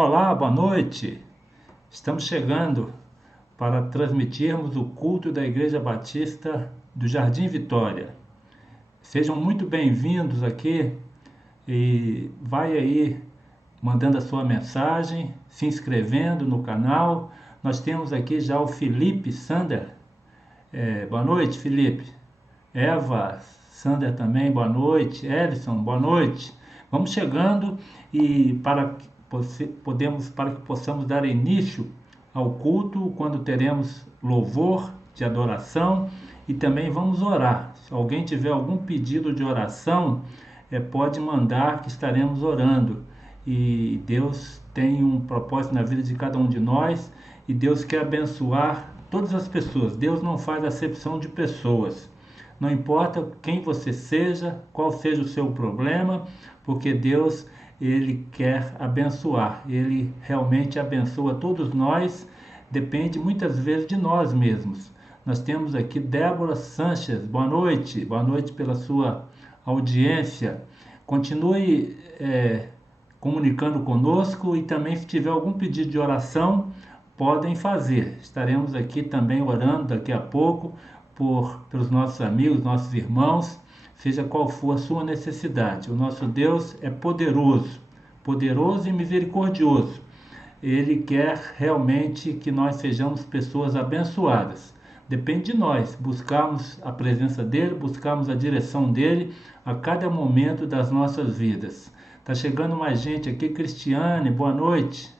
Olá, boa noite. Estamos chegando para transmitirmos o culto da Igreja Batista do Jardim Vitória. Sejam muito bem-vindos aqui e vai aí mandando a sua mensagem, se inscrevendo no canal. Nós temos aqui já o Felipe Sander. Boa noite, Felipe. Eva Sander também, boa noite. Ellison, boa noite. Vamos chegando e para que possamos dar início ao culto, quando teremos louvor de adoração, e também vamos orar. Se alguém tiver algum pedido de oração, pode mandar, que estaremos orando. E Deus tem um propósito na vida de cada um de nós, e Deus quer abençoar todas as pessoas. Deus não faz acepção de pessoas. Não importa quem você seja, qual seja o seu problema, porque Deus, Ele quer abençoar. Ele realmente abençoa todos nós, depende muitas vezes de nós mesmos. Nós temos aqui Débora Sanches, boa noite pela sua audiência. Continue comunicando conosco, e também se tiver algum pedido de oração, podem fazer. Estaremos aqui também orando daqui a pouco pelos nossos amigos, nossos irmãos, seja qual for a sua necessidade. O nosso Deus é poderoso e misericordioso. Ele quer realmente que nós sejamos pessoas abençoadas. Depende de nós buscarmos a presença dEle, buscarmos a direção dEle a cada momento das nossas vidas. Está chegando mais gente aqui. Cristiane, boa noite.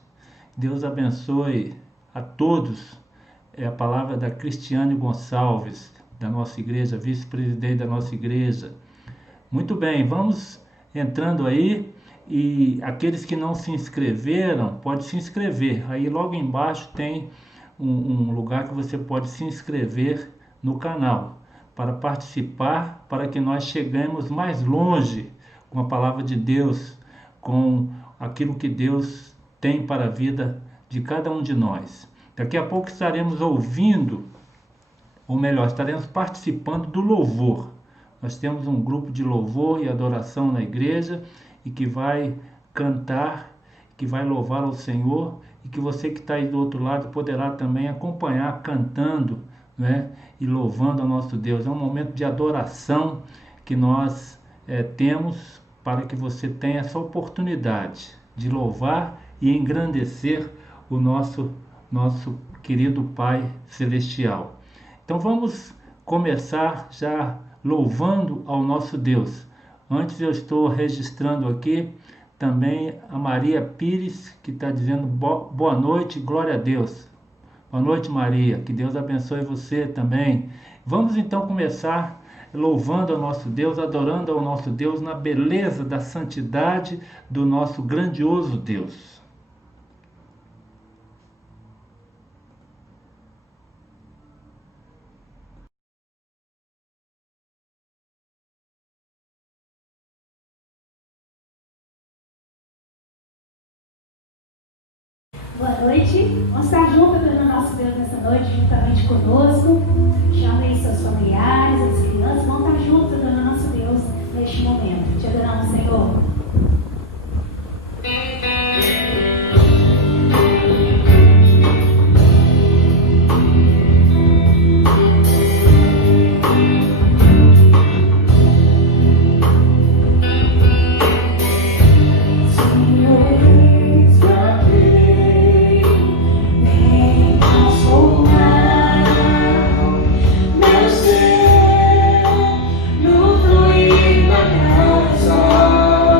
Deus abençoe a todos. É a palavra da Cristiane Gonçalves, da nossa igreja, vice-presidente da nossa igreja. Muito bem, vamos entrando aí, e aqueles que não se inscreveram, pode se inscrever. Aí logo embaixo tem um lugar que você pode se inscrever no canal, para participar, para que nós cheguemos mais longe com a palavra de Deus, com aquilo que Deus tem para a vida de cada um de nós. Daqui a pouco estaremos ouvindo, ou melhor, estaremos participando do louvor. Nós temos um grupo de louvor e adoração na igreja, e que vai cantar, que vai louvar ao Senhor, e que você que está aí do outro lado poderá também acompanhar cantando, né, e louvando ao nosso Deus. É um momento de adoração que nós temos, para que você tenha essa oportunidade de louvar e engrandecer o nosso querido Pai Celestial. Então vamos começar já louvando ao nosso Deus. Antes, eu estou registrando aqui também a Maria Pires, que está dizendo boa noite, glória a Deus. Boa noite, Maria, que Deus abençoe você também. Vamos então começar louvando ao nosso Deus, adorando ao nosso Deus na beleza da santidade do nosso grandioso Deus. Boa noite, vamos estar juntos adorando o nosso Deus nessa noite, juntamente conosco. Chame aí seus familiares, as crianças, vamos estar juntos adorando o nosso Deus neste momento. Te adoramos, Senhor. No fluir da canção.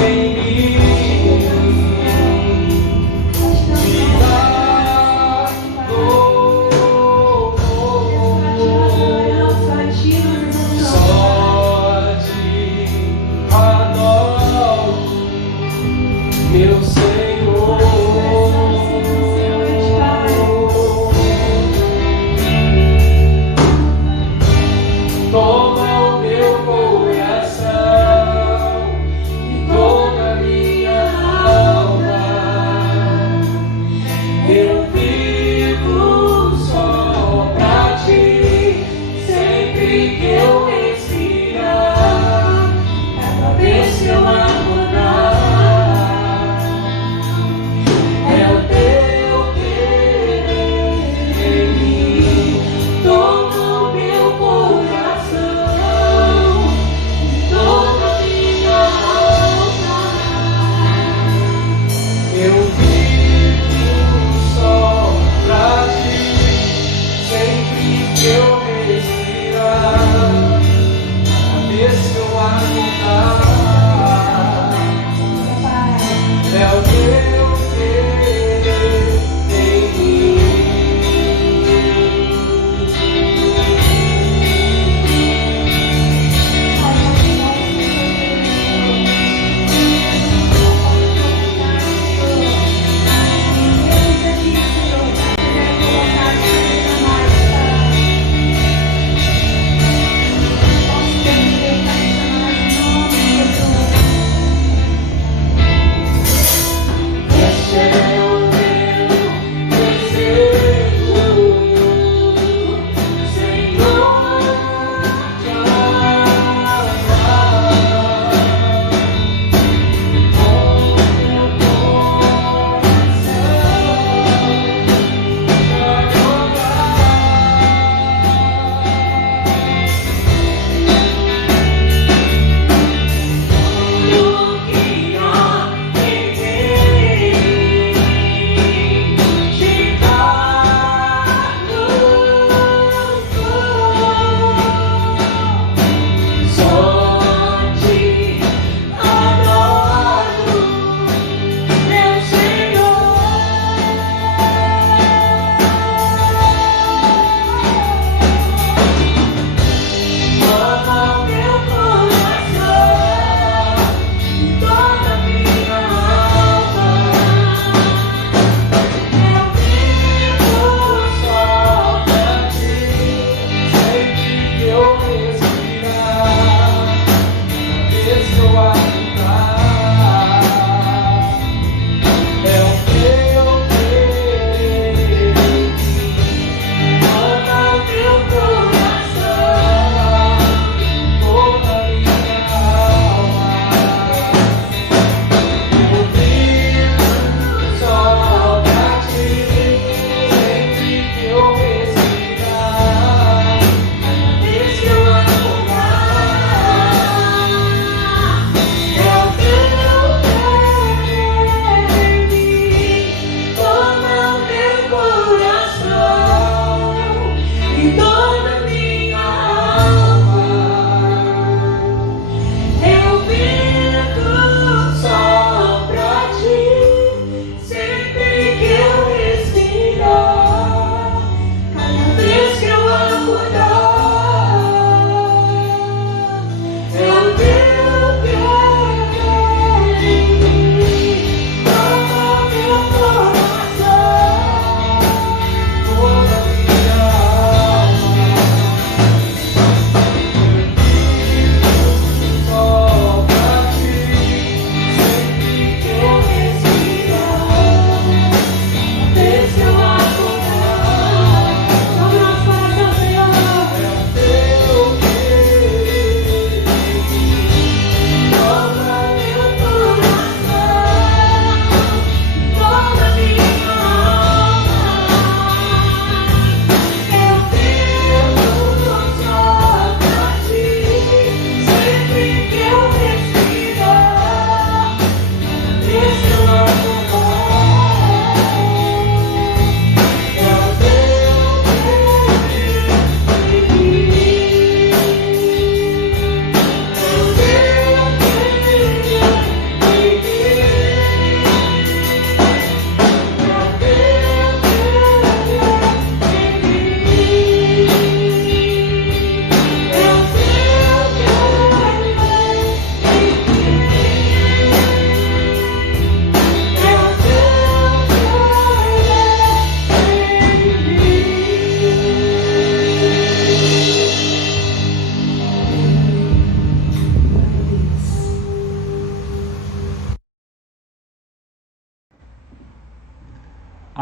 Vem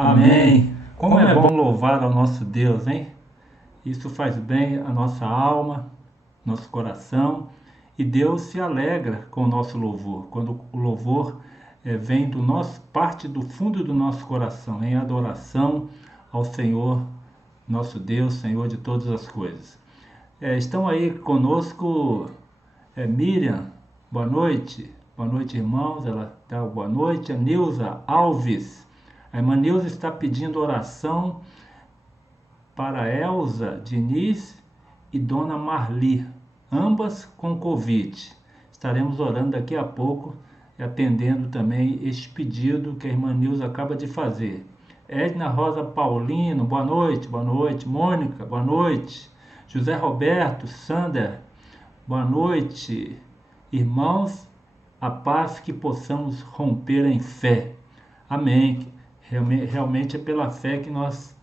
Amém. Como é bom louvar ao nosso Deus, hein? Isso faz bem à nossa alma, nosso coração, e Deus se alegra com o nosso louvor. Quando o louvor vem parte do fundo do nosso coração, em adoração ao Senhor, nosso Deus, Senhor de todas as coisas. Estão aí conosco Miriam, boa noite, irmãos, ela dá boa noite. A Nilza Alves, a irmã Nilza está pedindo oração para Elza Diniz e Dona Marli, ambas com Covid. Estaremos orando daqui a pouco, atendendo também este pedido que a irmã Nilza acaba de fazer. Edna Rosa Paulino, boa noite. Mônica, boa noite. José Roberto Sander, boa noite. Irmãos, a paz que possamos romper em fé. Amém. Realmente é pela fé que nós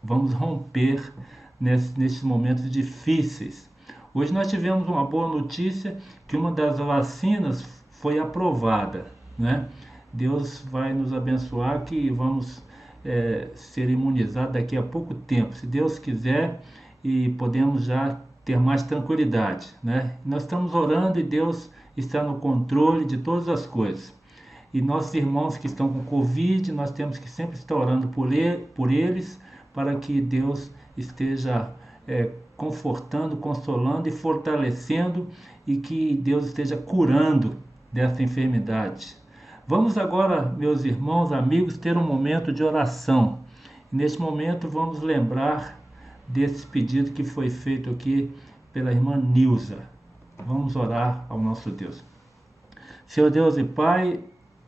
vamos romper nesses momentos difíceis. Hoje nós tivemos uma boa notícia, que uma das vacinas foi aprovada, né? Deus vai nos abençoar, que vamos ser imunizados daqui a pouco tempo, se Deus quiser, e podemos já ter mais tranquilidade, né? Nós estamos orando e Deus está no controle de todas as coisas. E nossos irmãos que estão com Covid, nós temos que sempre estar orando por eles, para que Deus esteja confortando, consolando e fortalecendo, e que Deus esteja curando dessa enfermidade. Vamos agora, meus irmãos, amigos, ter um momento de oração. E neste momento vamos lembrar desse pedido que foi feito aqui pela irmã Nilza. Vamos orar ao nosso Deus. Senhor Deus e Pai,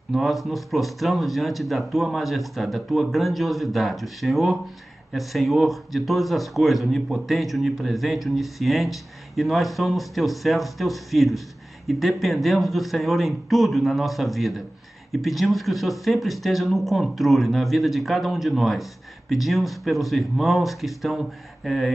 nós nos prostramos diante da Tua majestade, da Tua grandiosidade. O Senhor é Senhor de todas as coisas, onipotente, onipresente, onisciente, e nós somos Teus servos, Teus filhos, e dependemos do Senhor em tudo na nossa vida. E pedimos que o Senhor sempre esteja no controle na vida de cada um de nós. Pedimos pelos irmãos que estão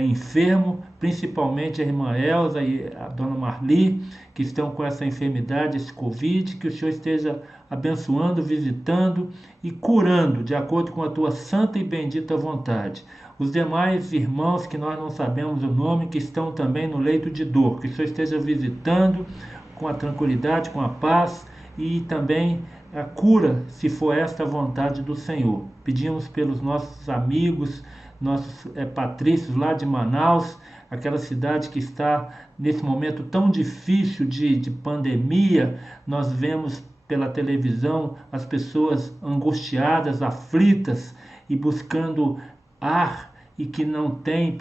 enfermos, principalmente a irmã Elza e a Dona Marli, que estão com essa enfermidade, esse Covid, que o Senhor esteja abençoando, visitando e curando, de acordo com a Tua santa e bendita vontade. Os demais irmãos que nós não sabemos o nome, que estão também no leito de dor, que o Senhor esteja visitando com a tranquilidade, com a paz, e também a cura, se for esta a vontade do Senhor. Pedimos pelos nossos amigos, nossos patrícios lá de Manaus, aquela cidade que está nesse momento tão difícil de pandemia. Nós vemos pela televisão as pessoas angustiadas, aflitas e buscando ar, e que não tem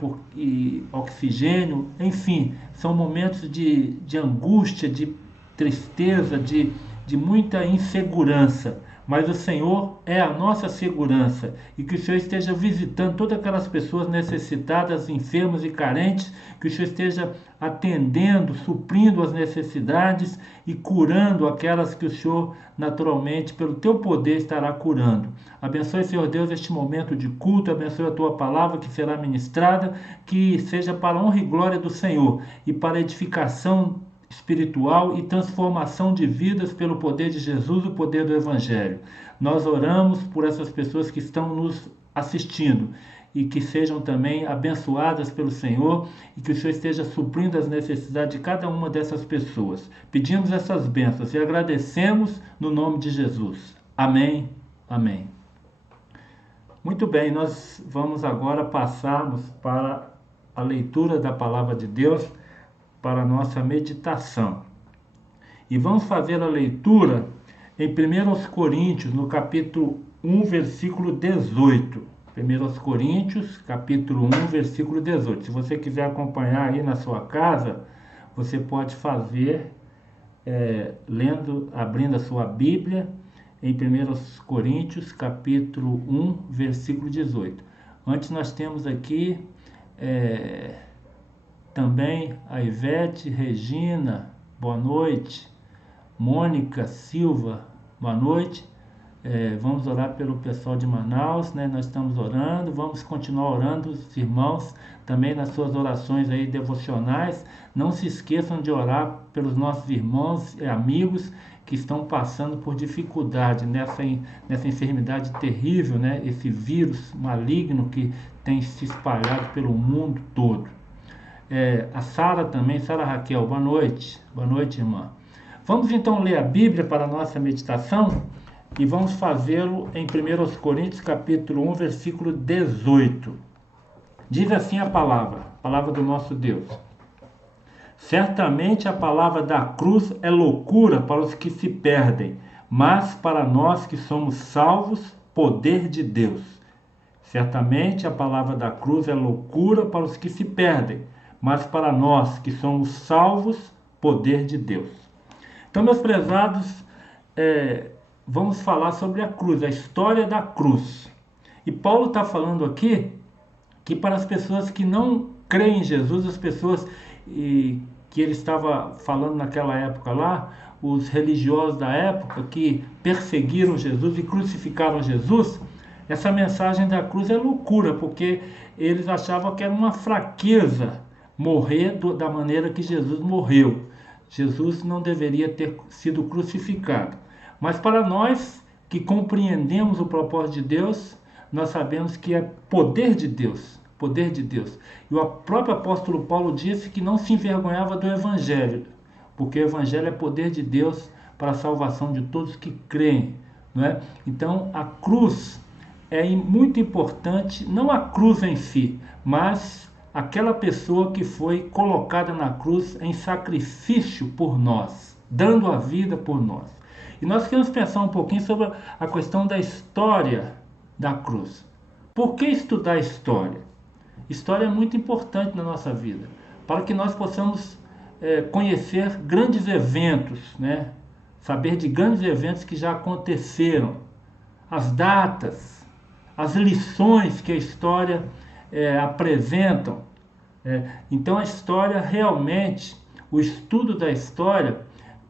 oxigênio. Enfim, são momentos de angústia, de tristeza, de muita insegurança, mas o Senhor é a nossa segurança, e que o Senhor esteja visitando todas aquelas pessoas necessitadas, enfermas e carentes, que o Senhor esteja atendendo, suprindo as necessidades e curando aquelas que o Senhor naturalmente, pelo Teu poder, estará curando. Abençoe, Senhor Deus, este momento de culto, abençoe a Tua palavra que será ministrada, que seja para a honra e glória do Senhor e para a edificação espiritual e transformação de vidas pelo poder de Jesus, o poder do Evangelho. Nós oramos por essas pessoas que estão nos assistindo, e que sejam também abençoadas pelo Senhor, e que o Senhor esteja suprindo as necessidades de cada uma dessas pessoas. Pedimos essas bênçãos e agradecemos no nome de Jesus. Amém. Amém. Muito bem, nós vamos agora passarmos para a leitura da palavra de Deus, para a nossa meditação. E vamos fazer a leitura em 1 Coríntios, no capítulo 1, versículo 18. 1 Coríntios, capítulo 1, versículo 18. Se você quiser acompanhar aí na sua casa, você pode fazer abrindo a sua Bíblia em 1 Coríntios, capítulo 1, versículo 18. Antes nós temos aqui também a Ivete, Regina, boa noite. Mônica Silva, boa noite. Vamos orar pelo pessoal de Manaus, né? Nós estamos orando, vamos continuar orando, os irmãos, também nas suas orações aí devocionais. Não se esqueçam de orar pelos nossos irmãos e amigos que estão passando por dificuldade nessa enfermidade terrível, né? Esse vírus maligno que tem se espalhado pelo mundo todo. A Sara também, Sara Raquel, boa noite, irmã. Vamos então ler a Bíblia para a nossa meditação e vamos fazê-lo em 1 Coríntios capítulo 1, versículo 18. Diz assim a palavra do nosso Deus. Certamente a palavra da cruz é loucura para os que se perdem, mas para nós que somos salvos, poder de Deus. Certamente a palavra da cruz é loucura para os que se perdem, mas para nós que somos salvos, poder de Deus. Então, meus prezados, vamos falar sobre a cruz, a história da cruz. E Paulo está falando aqui que para as pessoas que não creem em Jesus, as pessoas que ele estava falando naquela época lá, os religiosos da época que perseguiram Jesus e crucificaram Jesus, essa mensagem da cruz é loucura, porque eles achavam que era uma fraqueza morrer da maneira que Jesus morreu. Jesus não deveria ter sido crucificado. Mas para nós que compreendemos o propósito de Deus, nós sabemos que é poder de Deus. Poder de Deus. E o próprio apóstolo Paulo disse que não se envergonhava do Evangelho, porque o Evangelho é poder de Deus para a salvação de todos que creem, não é? Então a cruz é muito importante, não a cruz em si, mas aquela pessoa que foi colocada na cruz em sacrifício por nós, dando a vida por nós. E nós queremos pensar um pouquinho sobre a questão da história da cruz. Por que estudar a história? História é muito importante na nossa vida, para que nós possamos conhecer grandes eventos, né? Saber de grandes eventos que já aconteceram, as datas, as lições que a história apresentam. Então a história realmente, o estudo da história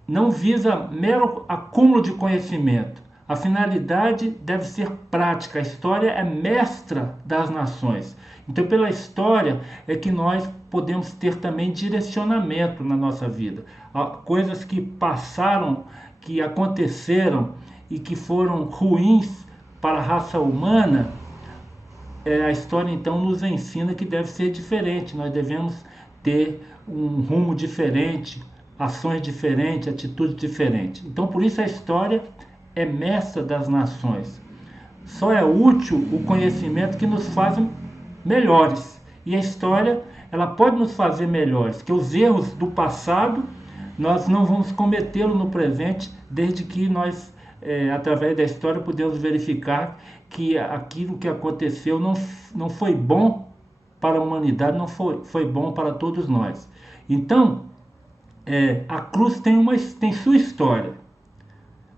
não visa mero acúmulo de conhecimento. A finalidade deve ser prática. A história é mestra das nações. Então, pela história é que nós podemos ter também direcionamento na nossa vida. Coisas que passaram, que aconteceram e que foram ruins para a raça humana, a história então nos ensina que deve ser diferente. Nós devemos ter um rumo diferente, ações diferentes, atitudes diferentes. Então, por isso a história é mestra das nações. Só é útil o conhecimento que nos faz melhores. E a história, ela pode nos fazer melhores, que os erros do passado nós não vamos cometê-los no presente, desde que nós, através da história, podemos verificar que aquilo que aconteceu não foi bom para a humanidade, não foi bom para todos nós. Então, a cruz tem sua história,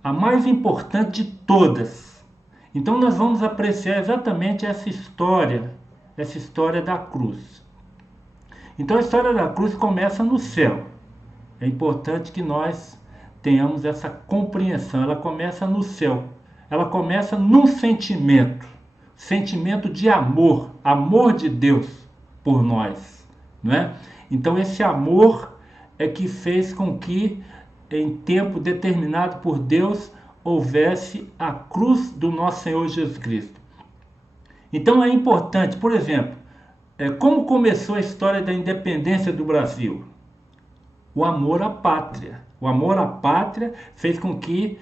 a mais importante de todas. Então nós vamos apreciar exatamente essa história da cruz. Então a história da cruz começa no céu. É importante que nós tenhamos essa compreensão. Ela começa no céu. Ela começa num sentimento de amor de Deus por nós, não é? Então esse amor é que fez com que, em tempo determinado por Deus, houvesse a cruz do nosso Senhor Jesus Cristo. Então é importante, por exemplo, como começou a história da independência do Brasil? O amor à pátria. O amor à pátria fez com que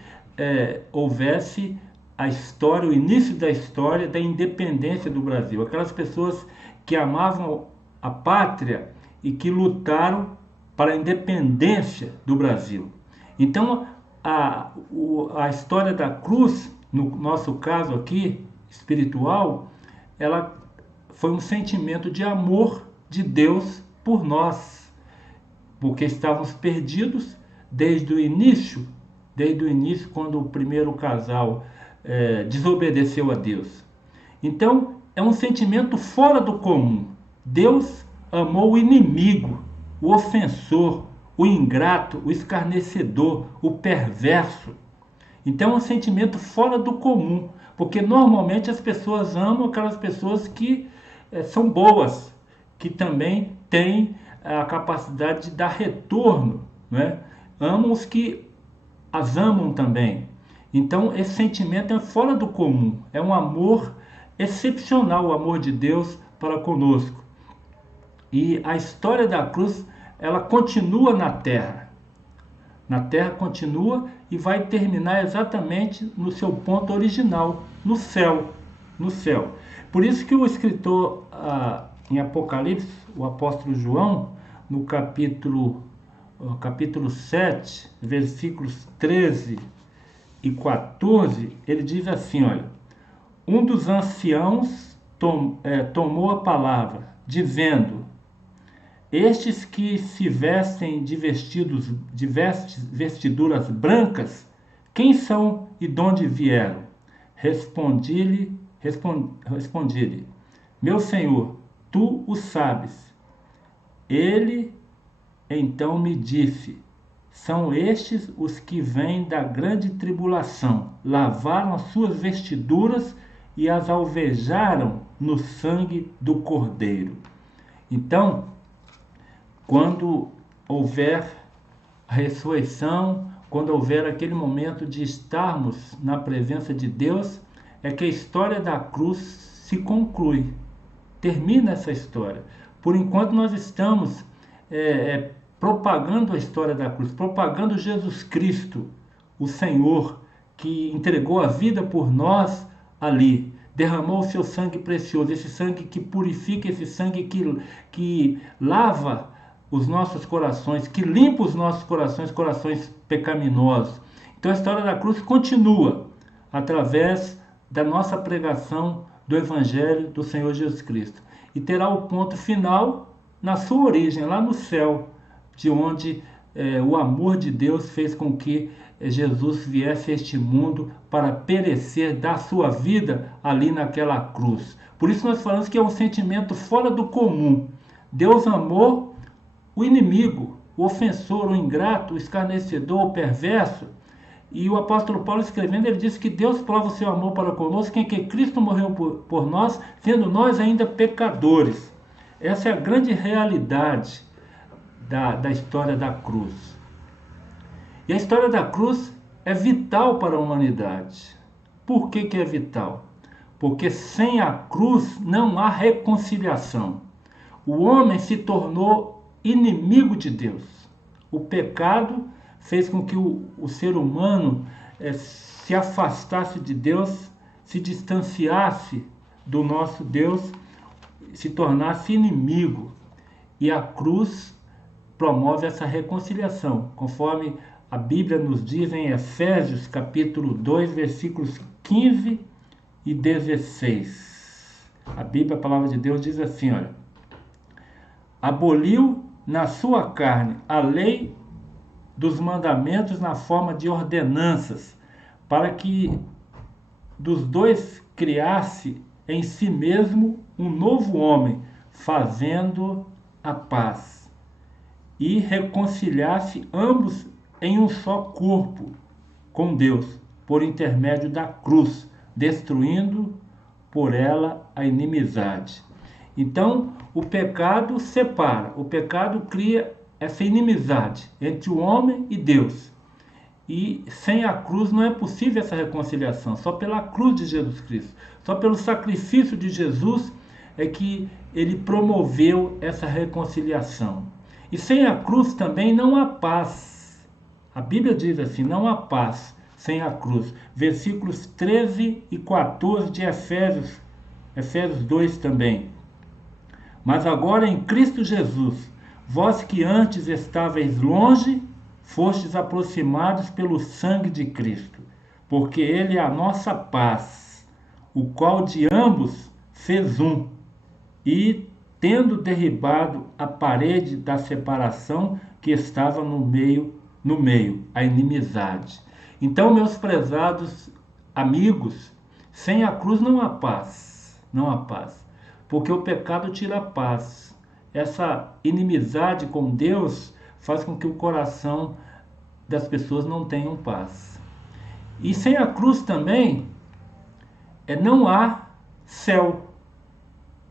houvesse a história, o início da história da independência do Brasil. Aquelas pessoas que amavam a pátria e que lutaram para a independência do Brasil. Então, a história da cruz, no nosso caso aqui, espiritual, ela foi um sentimento de amor de Deus por nós, porque estávamos perdidos desde o início, quando o primeiro casal desobedeceu a Deus. Então, é um sentimento fora do comum. Deus amou o inimigo, o ofensor, o ingrato, o escarnecedor, o perverso. Então é um sentimento fora do comum, porque normalmente as pessoas amam aquelas pessoas que são boas, que também têm a capacidade de dar retorno, né? Amam os que as amam também. Então, esse sentimento é fora do comum, é um amor excepcional, o amor de Deus para conosco. E a história da cruz, ela continua na terra. Na terra continua e vai terminar exatamente no seu ponto original, no céu. No céu. Por isso que o escritor em Apocalipse, o apóstolo João, no capítulo 7, versículos 13 e 14, ele diz assim, olha: um dos anciãos tomou a palavra, dizendo: estes que se vestem de vestiduras brancas, quem são e de onde vieram? Respondi-lhe, meu Senhor, tu o sabes. Ele então me disse: são estes os que vêm da grande tribulação, lavaram as suas vestiduras e as alvejaram no sangue do Cordeiro. Então, quando houver a ressurreição, quando houver aquele momento de estarmos na presença de Deus, é que a história da cruz se conclui. Termina essa história. Por enquanto nós estamos propagando a história da cruz, propagando Jesus Cristo, o Senhor, que entregou a vida por nós ali, derramou o seu sangue precioso, esse sangue que purifica, esse sangue que lava os nossos corações, que limpa os nossos corações pecaminosos. Então a história da cruz continua através da nossa pregação do Evangelho do Senhor Jesus Cristo. E terá o ponto final na sua origem, lá no céu, de onde o amor de Deus fez com que Jesus viesse a este mundo para perecer, dar sua vida ali naquela cruz. Por isso nós falamos que é um sentimento fora do comum. Deus amou o inimigo, o ofensor, o ingrato, o escarnecedor, o perverso. E o apóstolo Paulo escrevendo, ele diz que Deus prova o seu amor para conosco em que Cristo morreu por nós, sendo nós ainda pecadores. Essa é a grande realidade da história da cruz. E a história da cruz é vital para a humanidade. Por que é vital? Porque sem a cruz não há reconciliação. O homem se tornou inimigo de Deus. O pecado fez com que o ser humano se afastasse de Deus, se distanciasse do nosso Deus, se tornasse inimigo. E a cruz promove essa reconciliação, conforme a Bíblia nos diz em Efésios capítulo 2, versículos 15 e 16. A Bíblia, a palavra de Deus, diz assim, olha: aboliu na sua carne a lei dos mandamentos na forma de ordenanças, para que dos dois criasse em si mesmo um novo homem, fazendo a paz, e reconciliasse ambos em um só corpo com Deus, por intermédio da cruz, destruindo por ela a inimizade. Então, o pecado separa, o pecado cria essa inimizade entre o homem e Deus. E sem a cruz não é possível essa reconciliação. Só pela cruz de Jesus Cristo, só pelo sacrifício de Jesus é que ele promoveu essa reconciliação. E sem a cruz também não há paz. A Bíblia diz assim: não há paz sem a cruz. Versículos 13 e 14 de Efésios 2 também. Mas agora em Cristo Jesus, vós que antes estáveis longe, fostes aproximados pelo sangue de Cristo, porque ele é a nossa paz, o qual de ambos fez um, e tendo derribado a parede da separação que estava no meio, a inimizade. Então, meus prezados amigos, sem a cruz não há paz, não há paz, porque o pecado tira a paz. Essa inimizade com Deus faz com que o coração das pessoas não tenham paz. E sem a cruz também não há céu.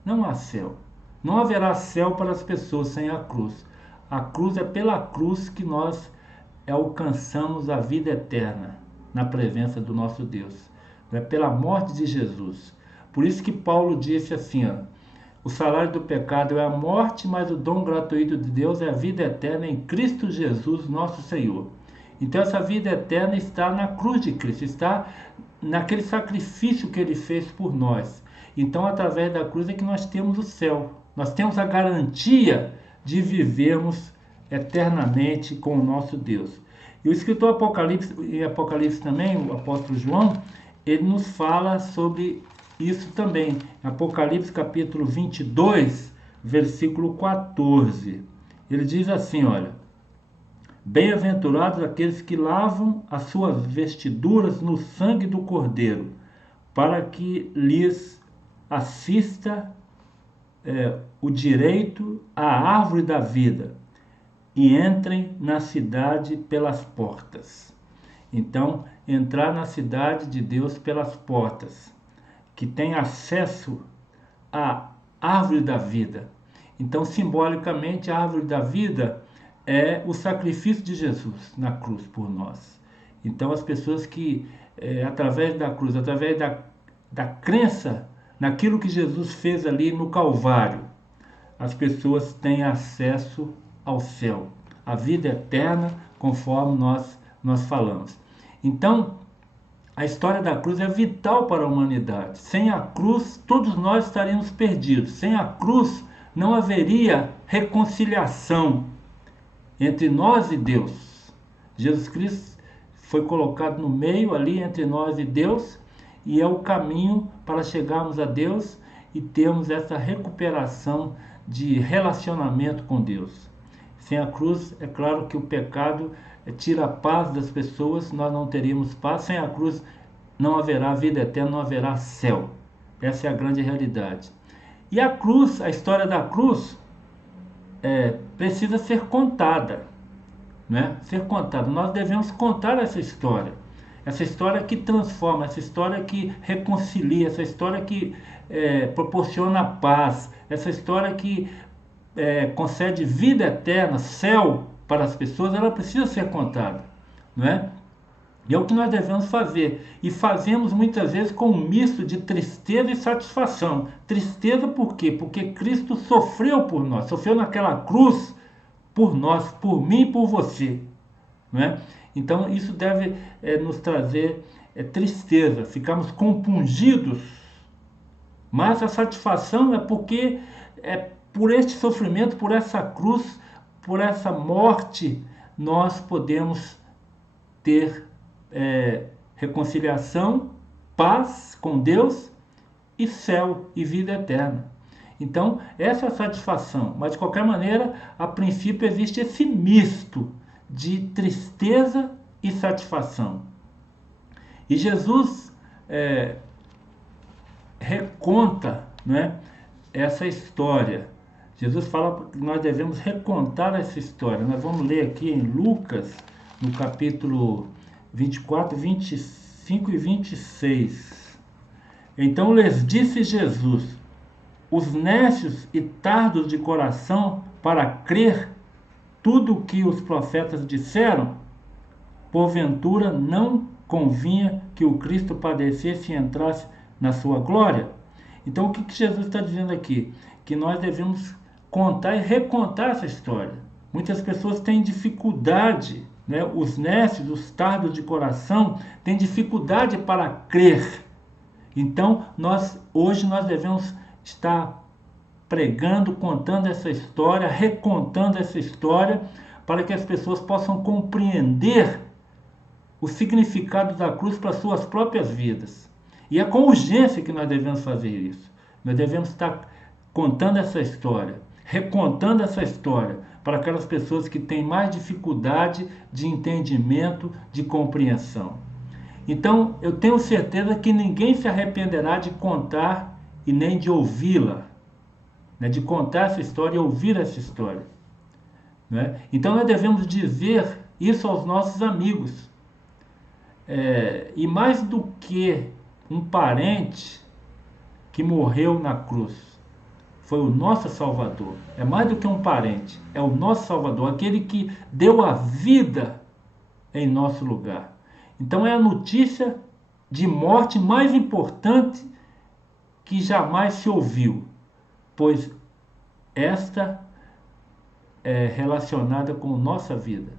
Não há céu. Não haverá céu para as pessoas sem a cruz. A cruz é pela cruz que nós alcançamos a vida eterna na presença do nosso Deus, né? Pela morte de Jesus. Por isso que Paulo disse assim, ó, o salário do pecado é a morte, mas o dom gratuito de Deus é a vida eterna em Cristo Jesus, nosso Senhor. Então essa vida eterna está na cruz de Cristo, está naquele sacrifício que ele fez por nós. Então através da cruz é que nós temos o céu. Nós temos a garantia de vivermos eternamente com o nosso Deus. E o escritor Apocalipse, em Apocalipse também, o apóstolo João, ele nos fala sobre isso também. Apocalipse capítulo 22, versículo 14. Ele diz assim, olha: bem-aventurados aqueles que lavam as suas vestiduras no sangue do Cordeiro, para que lhes assista o direito à árvore da vida e entrem na cidade pelas portas. Então, entrar na cidade de Deus pelas portas, que tem acesso à árvore da vida. Então, simbolicamente, a árvore da vida é o sacrifício de Jesus na cruz por nós. Então, as pessoas que, através da cruz, através da crença naquilo que Jesus fez ali no Calvário, as pessoas têm acesso ao céu, a vida eterna, conforme nós falamos. Então, a história da cruz é vital para a humanidade. Sem a cruz, todos nós estaríamos perdidos. Sem a cruz, não haveria reconciliação entre nós e Deus. Jesus Cristo foi colocado no meio ali entre nós e Deus, e é o caminho para chegarmos a Deus e termos essa recuperação de relacionamento com Deus. Sem a cruz, é claro que o pecado tira a paz das pessoas, nós não teríamos paz. Sem a cruz não haverá vida eterna, não haverá céu. Essa é a grande realidade. E a cruz, a história da cruz, precisa ser contada, né? Ser contada. Nós devemos contar essa história que transforma, essa história que reconcilia, essa história que proporciona paz, essa história que concede vida eterna, céu para as pessoas. Ela precisa ser contada, não é? E é o que nós devemos fazer. E fazemos muitas vezes com um misto de tristeza e satisfação. Tristeza por quê? Porque Cristo sofreu por nós, sofreu naquela cruz por nós, por mim e por você, não é? Então isso deve nos trazer tristeza, ficamos compungidos. Mas a satisfação é porque por este sofrimento, por essa cruz, por essa morte, nós podemos ter reconciliação, paz com Deus e céu e vida eterna. Então, essa é a satisfação. Mas, de qualquer maneira, a princípio existe esse misto de tristeza e satisfação. E Jesus reconta, né, essa história. Jesus fala que nós devemos recontar essa história. Nós vamos ler aqui em Lucas, no capítulo 24, 25 e 26. Então lhes disse Jesus: os nécios e tardos de coração para crer tudo o que os profetas disseram, porventura não convinha que o Cristo padecesse e entrasse na sua glória? Então o que Jesus está dizendo aqui? Que nós devemos contar e recontar essa história. Muitas pessoas têm dificuldade, né? Os nécios, os tardos de coração, têm dificuldade para crer. Então, hoje nós devemos estar pregando, contando essa história, recontando essa história, para que as pessoas possam compreender o significado da cruz para suas próprias vidas. E é com urgência que nós devemos fazer isso. Nós devemos estar contando essa história, recontando essa história, para aquelas pessoas que têm mais dificuldade de entendimento, de compreensão. Então, eu tenho certeza que ninguém se arrependerá de contar e nem de ouvi-la, né? De contar essa história e ouvir essa história, né? Então, nós devemos dizer isso aos nossos amigos. E mais do que um parente que morreu na cruz, foi o nosso Salvador. É mais do que um parente, é o nosso Salvador, aquele que deu a vida em nosso lugar. Então é a notícia de morte mais importante que jamais se ouviu, pois esta é relacionada com a nossa vida.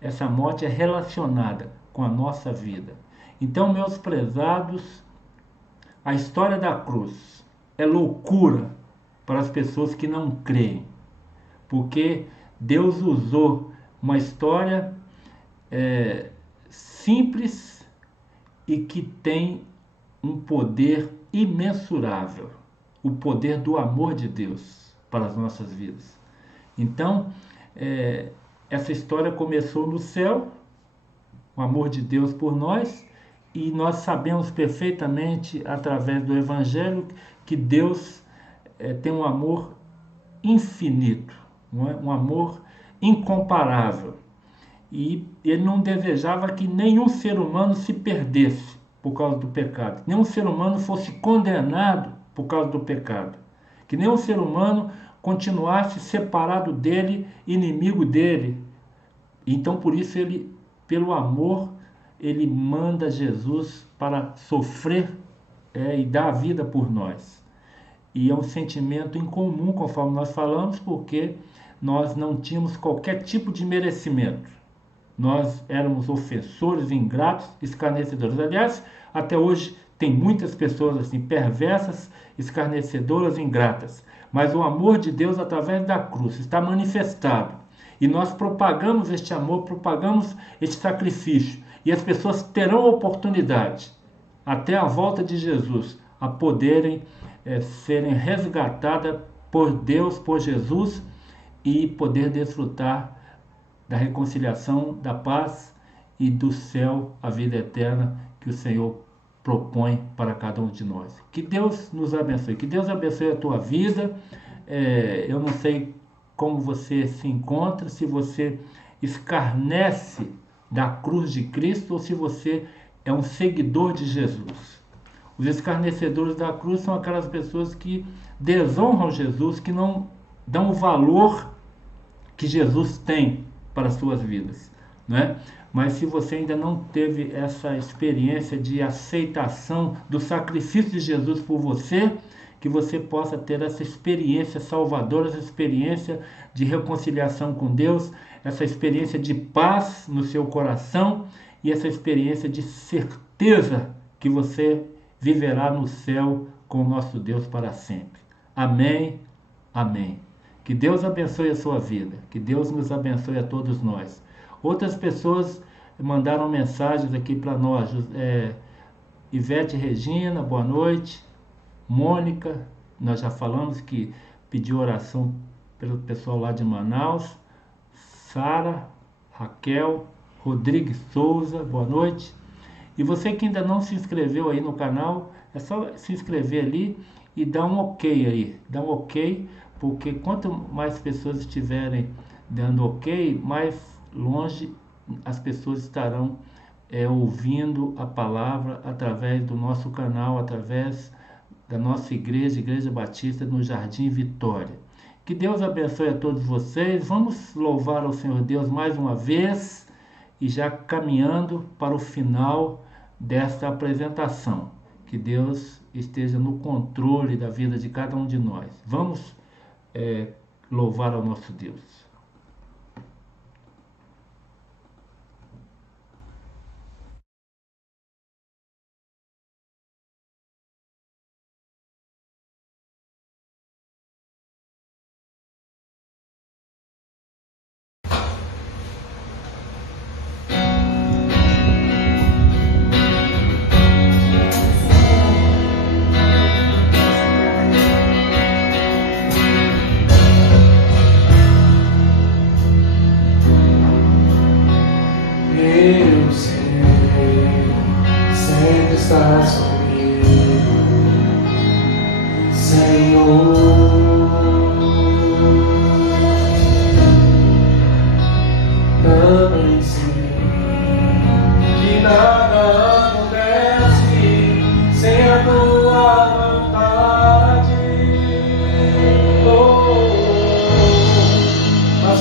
Essa morte é relacionada com a nossa vida. Então, meus prezados, a história da cruz é loucura para as pessoas que não creem, porque Deus usou uma história simples e que tem um poder imensurável, o poder do amor de Deus para as nossas vidas. Então, essa história começou no céu, o amor de Deus por nós, e nós sabemos perfeitamente, através do Evangelho, que Deus tem um amor infinito, não é? Um amor incomparável. E ele não desejava que nenhum ser humano se perdesse por causa do pecado, que nenhum ser humano fosse condenado por causa do pecado, que nenhum ser humano continuasse separado dele, inimigo dele. Então, por isso, ele, pelo amor, ele manda Jesus para sofrer e dar a vida por nós. E é um sentimento incomum, conforme nós falamos, porque nós não tínhamos qualquer tipo de merecimento. Nós éramos ofensores, ingratos, escarnecedores. Aliás, até hoje tem muitas pessoas assim, perversas, escarnecedoras, ingratas. Mas o amor de Deus, através da cruz, está manifestado. E nós propagamos este amor, propagamos este sacrifício. E as pessoas terão a oportunidade, até a volta de Jesus, a poderem serem resgatadas por Deus, por Jesus, e poder desfrutar da reconciliação, da paz e do céu, a vida eterna que o Senhor propõe para cada um de nós. Que Deus nos abençoe, que Deus abençoe a tua vida. Eu não sei como você se encontra, se você escarnece da cruz de Cristo ou se você é um seguidor de Jesus. Os escarnecedores da cruz são aquelas pessoas que desonram Jesus, que não dão o valor que Jesus tem para as suas vidas, né? Mas se você ainda não teve essa experiência de aceitação do sacrifício de Jesus por você, que você possa ter essa experiência salvadora, essa experiência de reconciliação com Deus, essa experiência de paz no seu coração e essa experiência de certeza que você viverá no céu com o nosso Deus para sempre. Amém, amém. Que Deus abençoe a sua vida, que Deus nos abençoe a todos nós. Outras pessoas mandaram mensagens aqui para nós. Ivete Regina, boa noite. Mônica, nós já falamos que pediu oração pelo pessoal lá de Manaus. Sara, Raquel, Rodrigues Souza, boa noite. E você que ainda não se inscreveu aí no canal, é só se inscrever ali e dar um ok aí. Dá um ok, porque quanto mais pessoas estiverem dando ok, mais longe as pessoas estarão ouvindo a palavra através do nosso canal, através da nossa igreja, Igreja Batista no Jardim Vitória. Que Deus abençoe a todos vocês. Vamos louvar ao Senhor Deus mais uma vez e já caminhando para o final desta apresentação. Que Deus esteja no controle da vida de cada um de nós. Vamos louvar ao nosso Deus.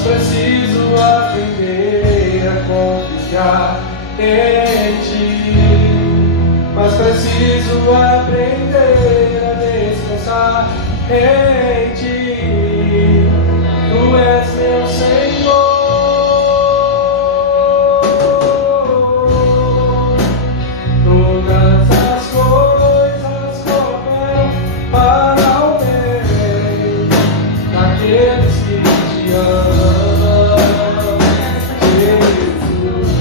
Preciso aprender a confiar. preciso aprender a descansar em ti. Tu és meu Senhor. Todas as coisas cooperam para o bem daqueles que te amam, Jesus.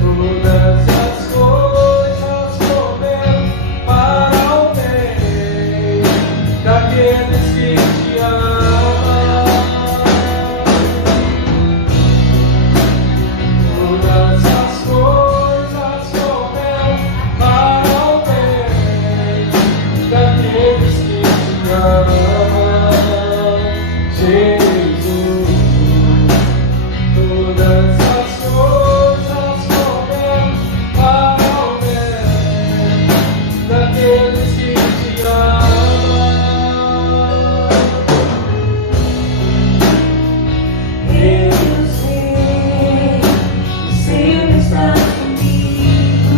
Todas as coisas cooperam para o bem daqueles que te amam. Todas as coisas cooperam para o bem daqueles que te amam, Jesus. Todas as coisas cooperam para o bem daqueles que te amam. Eu sei, o Senhor está comigo,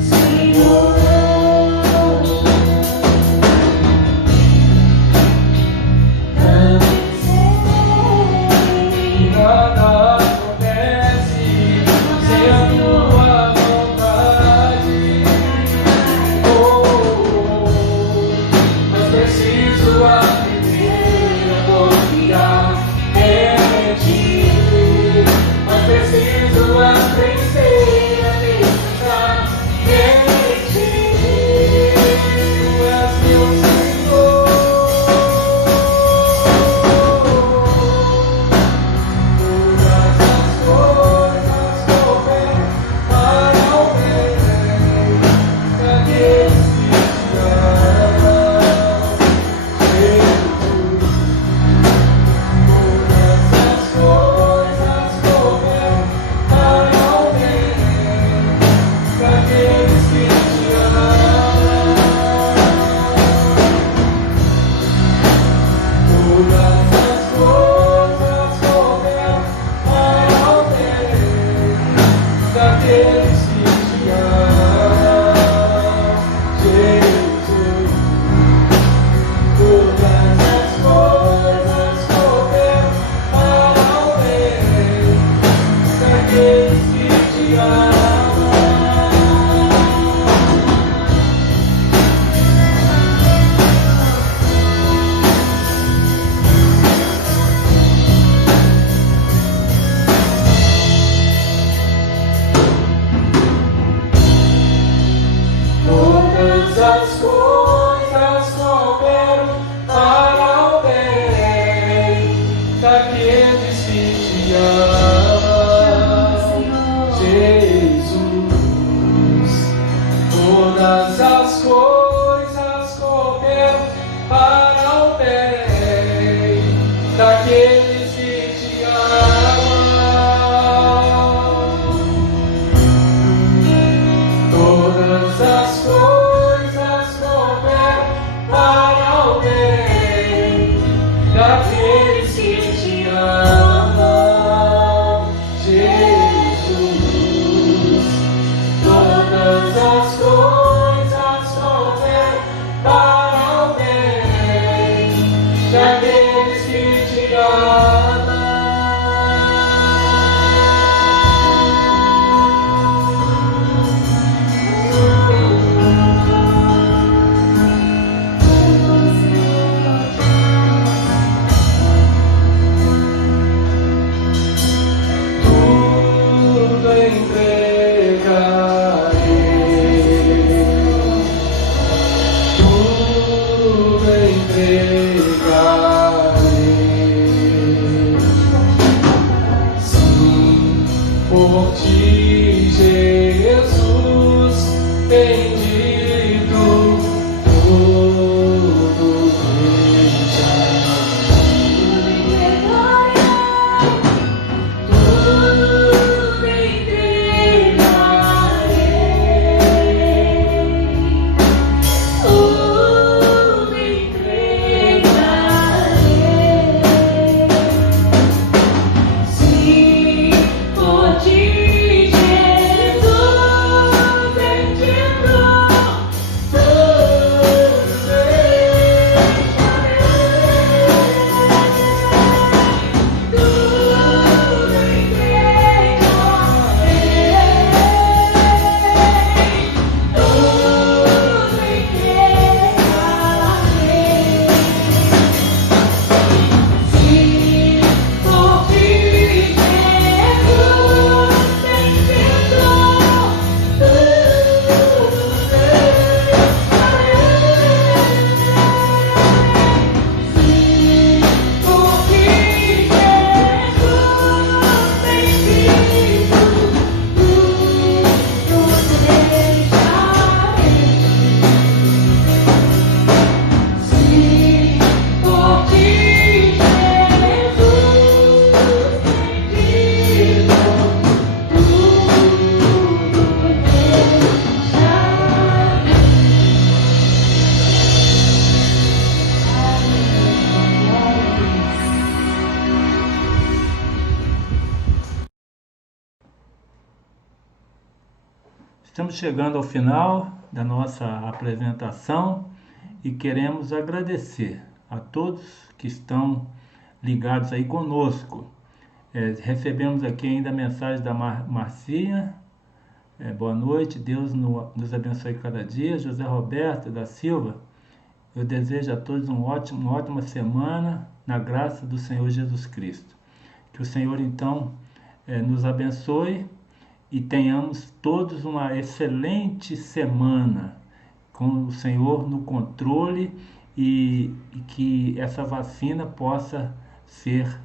Senhor. Também sei, Nada acontece sem a tua vontade. Mas preciso aprender a confiar em ti. Mas preciso aprender a descansar em ti. Tu és meu Senhor. Todas as coisas cooperam para o bem daqueles que te amam, Jesus. Todas as coisas cooperam para o bem daqueles que te amam. Todas as coisas cooperam para o bem daqueles que te amam, Jesus. Todas as coisas cooperam para o bem daqueles que te amam. Todas as coisas cooperam para o bem daqueles que te amam, Jesus. Todas as coisas cooperam para o bem daqueles que te amam. Todas as coisas cooperam para o bem daqueles que te amam, Jesus. Todas as coisas cooperam para o bem daqueles que te amam. Tudo entregarei, tudo entregarei. Sim, por ti, Jesus, bendito, tudo entregarei. Tudo entregarei. Sim, por ti, Jesus. Estamos chegando ao final da nossa apresentação e queremos agradecer a todos que estão ligados aí conosco. Recebemos aqui ainda a mensagem da Marcinha. Boa noite, Deus nos abençoe cada dia. José Roberto da Silva, eu desejo a todos uma ótima semana na graça do Senhor Jesus Cristo. Que o Senhor então nos abençoe e tenhamos todos uma excelente semana com o Senhor no controle e que essa vacina possa ser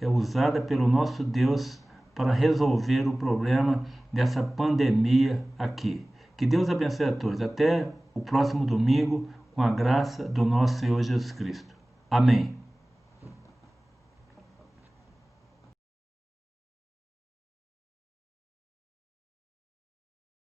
usada pelo nosso Deus para resolver o problema dessa pandemia aqui. Que Deus abençoe a todos. Até o próximo domingo, com a graça do nosso Senhor Jesus Cristo. Amém.